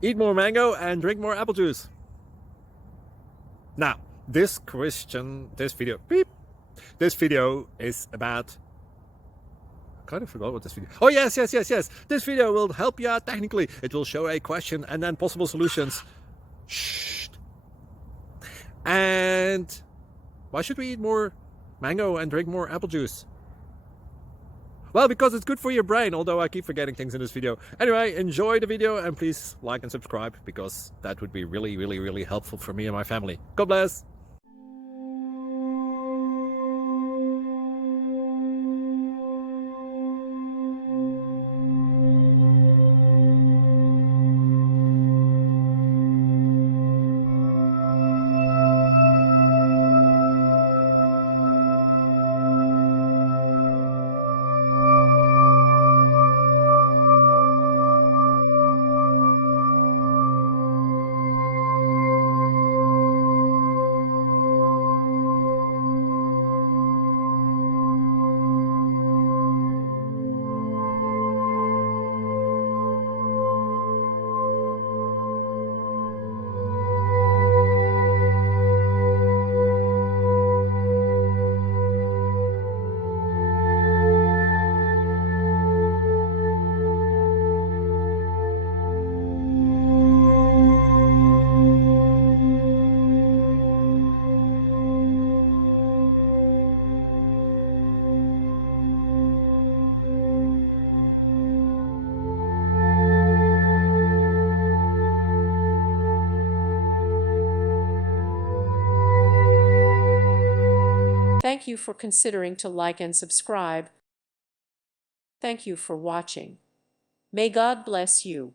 Eat more mango and drink more apple juice. Now, this video is about, I kind of forgot what this video. Oh, yes. This video will help you out technically. It will show a question and then possible solutions. Shh. And why should we eat more mango and drink more apple juice? Well, because it's good for your brain, although I keep forgetting things in this video. Anyway, enjoy the video and please like and subscribe, because that would be really helpful for me and my family. God bless! Thank you for considering to like and subscribe. Thank you for watching. May God bless you.